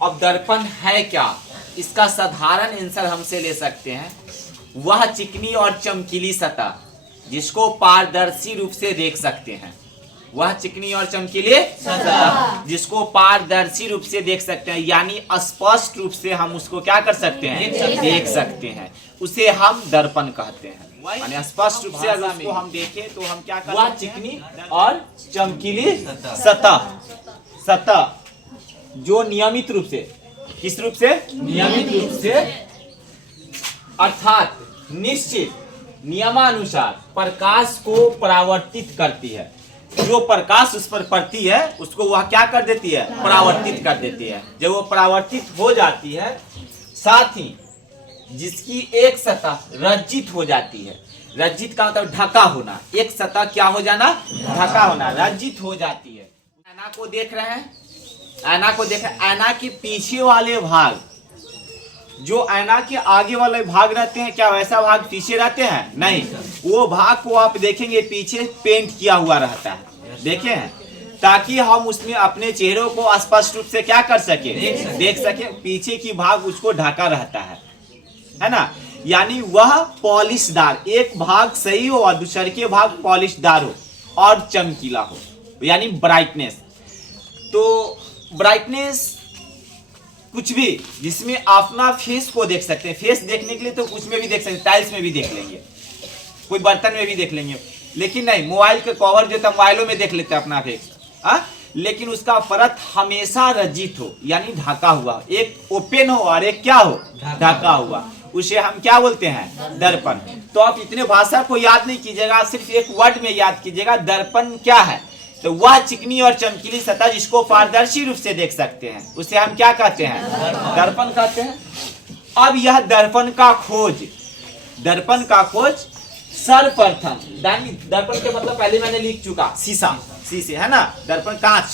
अब दर्पण है क्या, इसका साधारण आंसर हमसे ले सकते हैं, वह चिकनी और चमकीली सतह जिसको पारदर्शी रूप से देख सकते हैं। वह चिकनी और चमकीली सतह जिसको पारदर्शी रूप से देख सकते हैं, यानी स्पष्ट रूप से हम उसको क्या कर सकते हैं, देख सकते हैं, उसे हम दर्पण कहते हैं। यानी स्पष्ट रूप से अगर उसको हम देखें तो हम क्या करते हैं, वह चिकनी और चमकीली सतह जो नियमित रूप से, किस रूप से, नियमित रूप से अर्थात निश्चित नियमानुसार प्रकाश को परावर्तित करती है। जो प्रकाश उस पर पड़ती है उसको वह क्या कर देती है, परावर्तित कर देती है। जब वो परावर्तित हो जाती है, साथ ही जिसकी एक सतह रज्जित हो जाती है, रज्जित का मतलब ढका होना, एक सतह क्या हो जाना, ढका होना, रज्जित हो जाती है। ऐना को देख रहे हैं, ऐना को देख रहे हैं, ऐना के पीछे वाले भाग, जो ऐना के आगे वाले भाग रहते हैं, क्या वैसा भाग पीछे रहते हैं? नहीं, वो भाग को आप देखेंगे पीछे पेंट किया हुआ रहता है, देखे हैं, ताकि हम उसमें अपने चेहरों को स्पष्ट रूप से क्या कर सके, देख सके। पीछे की भाग उसको ढका रहता है ना। यानी वह पॉलिशदार, एक भाग सही हो और दूसरे के भाग पॉलिशदार हो और चमकीला हो, यानी ब्राइटनेस। तो ब्राइटनेस कुछ भी जिसमें अपना फेस को देख सकते हैं। फेस देखने के लिए तो कुछ में भी देख सकते हैं, टाइल्स में भी देख लेंगे, कोई बर्तन में भी देख लेंगे, लेकिन नहीं, मोबाइल के कवर जो था मोबाइलों में देख लेते हैं अपना फेस, लेकिन उसका परत हमेशा रजित हो, यानी ढका हुआ, एक ओपन हो और एक क्या हो, ढका हुआ, उसे हम क्या बोलते हैं, दर्पण। तो आप इतने भाषा को याद नहीं कीजिएगा, सिर्फ एक वर्ड में याद कीजिएगा, दर्पण क्या है। तो वह चिकनी और चमकीली सतह जिसको पारदर्शी रूप से देख सकते हैं, उसे हम क्या कहते हैं, दर्पण कहते हैं। अब यह दर्पण का खोज, दर्पण का खोज सर्वप्रथम, दर्पण के मतलब पहले मैंने लिख चुका, शीशा, शीशे है ना, दर्पण कांच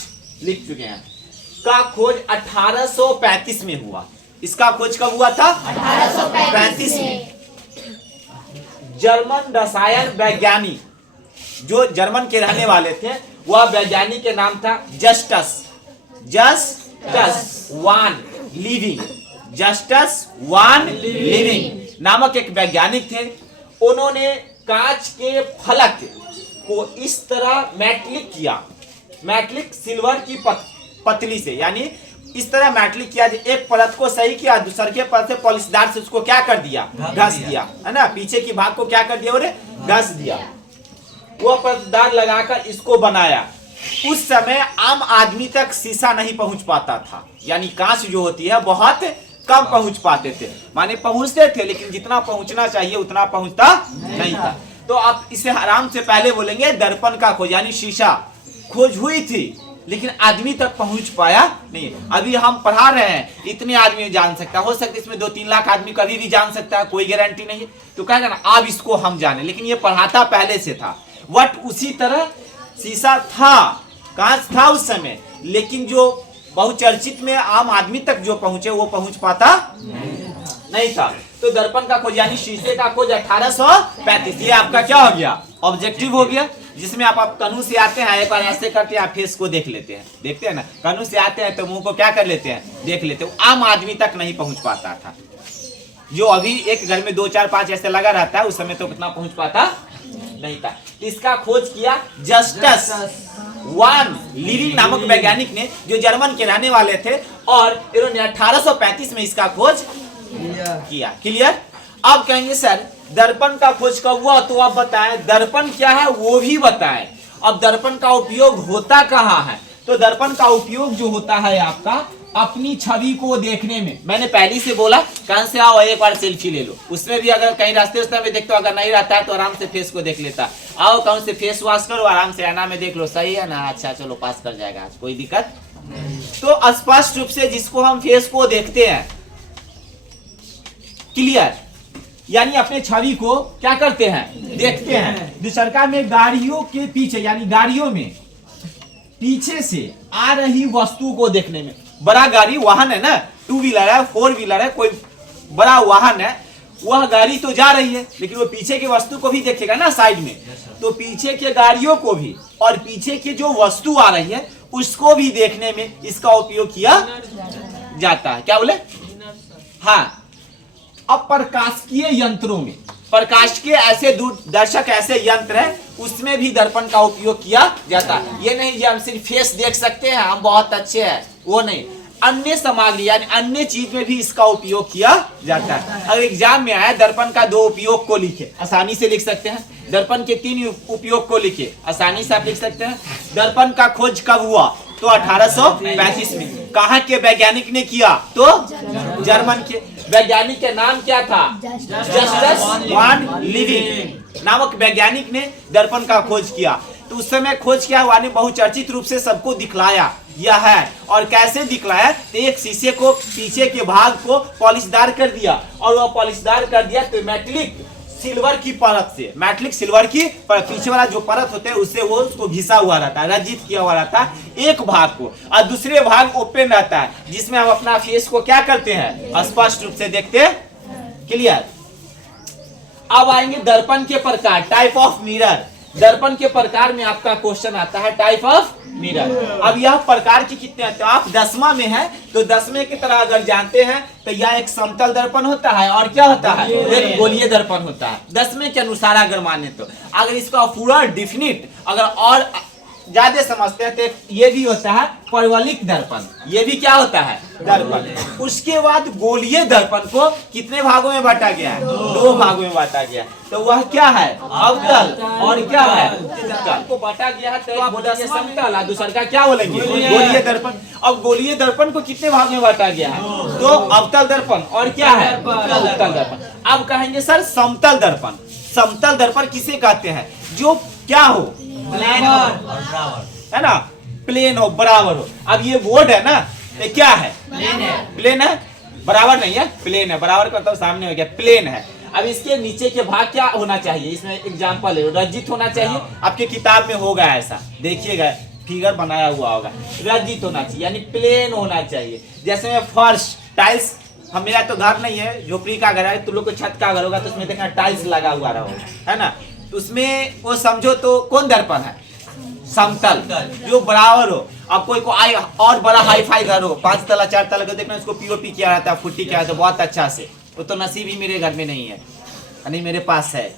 लिख चुके हैं, का खोज 1835 में हुआ। इसका खोज कब हुआ था, 1835 में। जर्मन रसायन वैज्ञानिक, जो जर्मन के रहने वाले थे, वह वैज्ञानिक के नाम था जस्टस वान लिविंग, जस्टस वान लिविंग नामक एक वैज्ञानिक थे। उन्होंने कांच के फलक को इस तरह मैटलिक किया, मैटलिक सिल्वर की पतली से, यानी इस तरह मैटलिक किया, एक परत को सही किया, दूसरे के परत से पॉलिशदार से उसको क्या कर दिया, घस दिया, है ना, पीछे की भाग को क्या कर दिया, और घस दिया, वो परतदार लगाकर इसको बनाया। उस समय आम आदमी तक शीशा नहीं पहुंच पाता था, यानी कांच जो होती है बहुत कम पहुंच पाते थे, माने पहुंचते थे लेकिन जितना पहुंचना चाहिए उतना पहुंचता नहीं था। तो आप इसे आराम से पहले बोलेंगे दर्पण का खोज, यानी शीशा खोज हुई थी लेकिन आदमी तक पहुंच पाया नहीं। अभी हम पढ़ा रहे हैं, इतने आदमी जान सकता, हो सकता है इसमें 2-3 लाख आदमी कभी भी जान सकता है, कोई गारंटी नहीं। तो कहेगा ना अब इसको हम जाने, लेकिन ये पढ़ाता पहले से था। वट उसी तरह शीशा था, कांच था उस समय, लेकिन जो बहुचर्चित में आम आदमी तक जो पहुंचे वो पहुंच पाता नहीं था। तो दर्पण का खोज यानी शीशे का खोज 1835। ये आपका क्या हो गया, ऑब्जेक्टिव हो गया, जिसमें आप कनू से आते हैं, एक बार ऐसे करते हैं, आप फेस को देख लेते हैं, देखते हैं ना, कनू से आते हैं तो मुंह को क्या कर लेते हैं, देख लेते हैं। आम आदमी तक नहीं पहुंच पाता था, जो अभी एक घर में 2-4-5 ऐसे लगा रहता है, उस समय तो कितना पहुंच पाता नहीं था। इसका खोज किया जस्टस वान लिविंग नामक वैज्ञानिक ने, जो जर्मन के रहने वाले थे, और इन्होंने 1835 में इसका खोज किया। क्लियर। अब कहेंगे सर दर्पण का खोज कब हुआ, तो आप बताएं दर्पण क्या है वो भी बताएं। अब दर्पण का उपयोग होता कहाँ है, तो दर्पण का उपयोग जो होता है आपका अपनी छवि को देखने में। मैंने पहले से बोला कहां से आओ एक बार सेल्फी ले लो, उसमें भी अगर कहीं रास्ते में देखते हो, अगर नहीं रहता है तो आराम से फेस को देख लेता, आओ कौन से फेस वॉश करो, आराम से आईना में देख लो, सही है ना, अच्छा चलो पास कर जाएगा आज, कोई दिक्कत नहीं। तो स्पष्ट रूप से जिसको हम फेस को देखते हैं, क्लियर, यानी अपने छवि को क्या करते हैं, देखते हैं। दूसरा में गाड़ियों के पीछे, यानी गाड़ियों में पीछे से आ रही वस्तु को देखने में। बड़ा गाड़ी वाहन है ना, 2 व्हीलर है, 4 व्हीलर है, कोई बड़ा वाहन है, वह गाड़ी तो जा रही है लेकिन वो पीछे की वस्तु को भी देखेगा ना साइड में, तो पीछे के गाड़ियों को भी और पीछे की जो वस्तु आ रही है उसको भी देखने में इसका उपयोग किया जाता है। क्या बोले? हाँ। अब प्रकाशिकीय यंत्रों में, प्रकाशिकीय ऐसे दूरदर्शक ऐसे यंत्र है, उसमें भी दर्पण का उपयोग किया जाता है। ये नहीं कि हम सिर्फ फेस देख सकते हैं, हम बहुत अच्छे हैं, वो नहीं, अन्य सामग्री यानी अन्य चीज में भी इसका उपयोग किया जाता है। अगर एग्जाम में आया दर्पण का 2 उपयोग को लिखे, आसानी से लिख सकते हैं। दर्पन के 3 उपयोग को लिखे, आसानी से आप लिख सकते हैं। दर्पण का खोज कब हुआ? तो 1835 में। कहाँ के वैज्ञानिक ने किया? तो जर्मन के। वैज्ञानिक के नाम क्या था? जस्टस वान लीविंग नामक वैज्ञानिक ने दर्पण का खोज किया। तो उस समय खोज किया हुआ ने बहुचर्चित रूप से सबको दिखलाया यह है। और कैसे दिखलाया? तो एक शीशे को पीछे के भाग को पॉलिशदार कर दिया, और वह पॉलिशदार कर दिया तो मेटलिक सिल्वर की परत से, मेटलिक सिल्वर की पीछे वाला जो परत होते हैं उससे वो उसको घिसा हुआ रहता है, रंजित किया हुआ रहता है एक भाग को, और दूसरे भाग ओपन रहता है जिसमें हम अपना फेस को क्या करते हैं? स्पष्ट रूप से देखते हैं। क्लियर? अब आएंगे दर्पण के प्रकार, टाइप ऑफ मिरर। दर्पण के प्रकार में आपका क्वेश्चन आता है टाइप ऑफ मिरर। अब यह प्रकार की कितने आते हैं? आप 10वां में है तो 10वें की तरह अगर जानते हैं तो यह एक समतल दर्पण होता है और क्या होता है? एक गोलीय दर्पण होता है। 10वें के अनुसार अगर माने तो, अगर इसका पूरा डिफिनिट अगर और ज्यादा समझते हैं तो ये भी होता है परवलिक दर्पण। ये भी क्या होता है? दर्पण। उसके बाद गोलीय दर्पण को कितने भागों में बांटा गया है? 2 भागों में बांटा गया। तो वह क्या है? अवतल और क्या है? उत्तल को बांटा गया है। तो आप बोलेंगे समतल, और दूसरा का क्या बोलेंगे? गोलीय दर्पण। अब गोलीय दर्पण को कितने भाग में बांटा गया है? 2, अवतल दर्पण और क्या है? उत्तल दर्पण। अब कहेंगे सर समतल दर्पण। समतल दर्पण किसे कहते हैं? जो क्या हो? प्लेन हो, है ना, प्लेन हो, बराबर हो। अब ये बोर्ड है ना, ये क्या है? प्लेन है। प्लेन है, बराबर नहीं है, प्लेन है। बराबर का मतलब सामने हो गया, प्लेन है। अब इसके नीचे के भाग क्या होना चाहिए? इसमें एग्जांपल है, रंजित होना चाहिए। आपके किताब में होगा ऐसा, देखिएगा फिगर बनाया हुआ होगा, रंजित होना चाहिए यानी प्लेन होना चाहिए। जैसे में फर्श, टाइल्स, मेरा तो घर नहीं है, झोपड़ी का घर है, तुम लोग को छत का घर होगा तो उसमें देखना टाइल्स लगा हुआ रहा, है ना, उसमें वो समझो तो कौन दर्पण है? समतल, जो बराबर हो। अब कोई को और बड़ा हाई फाई घर हो, 5 तला 4 तला का, देखना उसको पीओपी किया रहता है, पुट्टी किया रहता है बहुत अच्छा से। वो तो नसीब ही मेरे घर में नहीं है, नहीं मेरे पास है।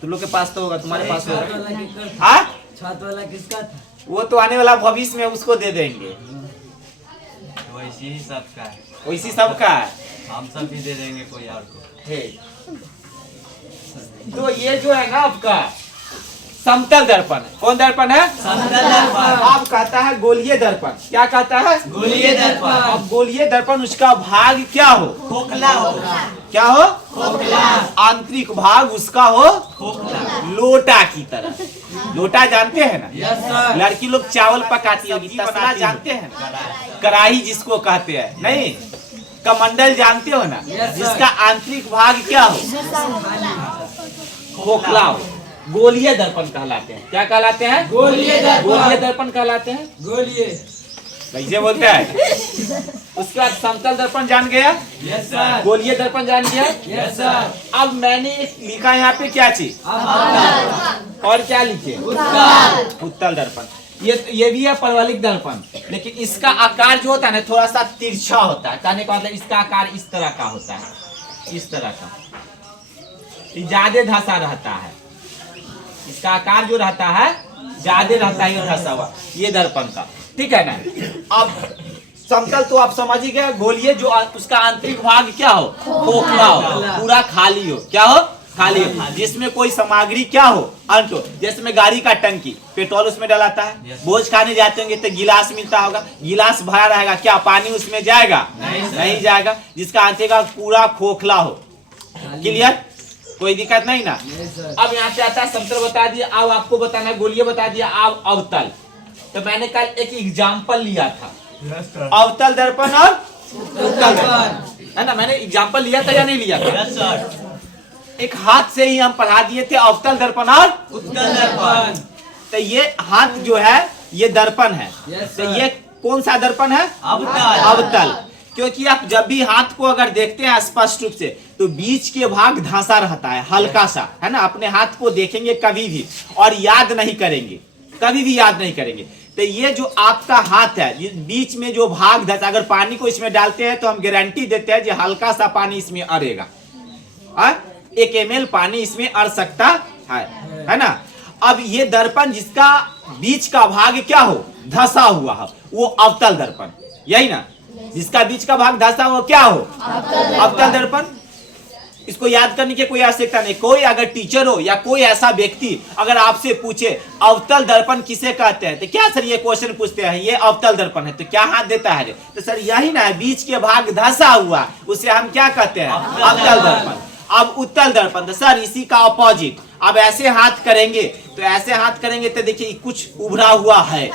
तुम लोग के पास तो होगा, तुम्हारे पास होगा। छत वाला किसका था? वो तो आने वाला भविष्य में उसको दे देंगे। वैसी ही सबका है, वैसी सबका है, हम सब भी दे देंगे कोई और को। तो ये जो है ना आपका समतल दर्पण, कौन दर्पण है? समतल दर्पण। आप कहता है गोलीय दर्पण। क्या कहता है? गोलीय दर्पण। अब गोलीय दर्पण उसका भाग क्या हो? खोखला हो। क्या हो? खोखला। आंतरिक भाग उसका हो खोखला, लोटा की तरह। लोटा जानते हैं ना? Yes sir. लड़की लोग चावल पकाती होगी, तसला जानते हैं ना? कढ़ाई जिसको कहते हैं, नहीं, कमंडल जानते हो ना? जिसका आंतरिक भाग क्या हो? खोखला हो, गोलीय दर्पण कहलाते हैं। क्या कहलाते हैं? गोलीय दर्पण। गोलीय दर्पण कहलाते हैं। गोलीय कैसे बोलते हैं? उसके बाद समतल दर्पण जान गया, यस सर। गोलीय दर्पण जान गया, यस सर। अब मैंने लिखा यहाँ पे क्या चीज और क्या लिखे? उत्तल दर्पण। ये भी है परवलिक दर्पण, लेकिन इसका आकार जो होता है ना थोड़ा सा तिरछा होता है। कहने का मतलब इसका आकार इस तरह का होता है, इस तरह का, ज्यादा धसा रहता है। इसका आकार जो रहता है ज्यादा रहता है, ये धसा हुआ, ये दर्पण का, ठीक है ना। अब समतल तो आप समझ ही गए। गोलीय जो उसका आंतरिक भाग क्या हो? खोखला हो, पूरा खाली हो। क्या हो? खाली हो, जिसमें कोई सामग्री क्या हो? अंत हो। जैसे में गाड़ी का टंकी, पेट्रोल उसमें डलाता है, भोज खाने जाते होंगे तो गिलास मिलता होगा, गिलास भरा रहेगा, क्या पानी उसमें जाएगा? नहीं जाएगा। जिसका आंतरिक भाग पूरा खोखला हो। क्लियर? कोई दिक्कत नहीं ना? अब यहाँ से आता है समतल बता दिया, अब आपको बताना है गोलीय बता दिया, अब अवतल। तो मैंने कल एक एग्जाम्पल लिया था, अवतल दर्पण और उत्तल दर्पण, है ना? मैंने एग्जाम्पल लिया था या नहीं लिया था? एक हाथ से ही हम पढ़ा दिए थे अवतल दर्पण और उत्तल दर्पण। तो ये हाथ जो है ये दर्पण है। तो ये कौन सा दर्पण है? अवतल। अवतल। क्योंकि आप जब भी हाथ को अगर देखते हैं स्पष्ट रूप से तो बीच के भाग धंसा रहता है, हल्का सा, है ना? अपने हाथ को देखेंगे कभी भी और याद नहीं करेंगे, कभी भी याद नहीं करेंगे। तो ये जो आपका हाथ है, ये बीच में जो भाग धसा, अगर पानी को इसमें डालते हैं तो हम गारंटी देते हैं कि हल्का सा पानी इसमें अड़ेगा। 1 ml पानी इसमें अड़ सकता है ना। अब ये दर्पण जिसका बीच का भाग क्या हो, धसा हुआ हो, वो अवतल दर्पण, यही ना। जिसका बीच का भाग धसा हुआ क्या हो, अवतल दर्पण। इसको याद करने की कोई आवश्यकता नहीं। कोई अगर टीचर हो या कोई ऐसा व्यक्ति अगर आपसे पूछे अवतल दर्पण किसे कहते हैं, तो क्या सर ये क्वेश्चन पूछते हैं, ये अवतल दर्पण है, तो क्या हाथ देता है? तो सर यही ना है, बीच के भाग धसा हुआ, उसे हम क्या कहते हैं, अवतल दर्पण। अब उत्तल दर्पण, तो सर इसी का अपोजिट। अब ऐसे हाथ करेंगे, तो ऐसे हाथ करेंगे तो देखिए कुछ उभरा हुआ है,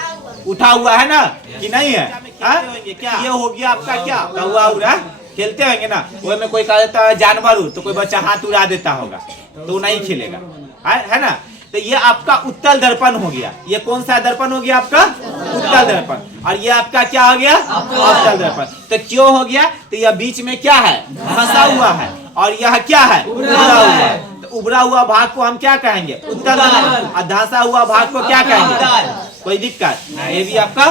उठा हुआ है ना कि नहीं है? क्या ये हो गया आपका, क्या हुआ उड़ा, खेलते होंगे ना, वो में कोई कह देता है जानवर हो, तो कोई बच्चा हाथ उड़ा देता होगा, तो नहीं खेलेगा, है ना। तो ये आपका उत्तल दर्पण हो गया। ये कौन सा दर्पण हो गया आपका, उत्तल दर्पण। और ये आपका क्या हो गया, अवतल दर्पण। तो क्यों हो गया, तो यह बीच में क्या है, धंसा हुआ है, और यह क्या है, उभरा हुआ है। तो उभरा हुआ भाग को हम क्या कहेंगे, उत्तल दर्पण, और धंसा हुआ भाग को क्या कहेंगे। कोई दिक्कत, ये भी आपका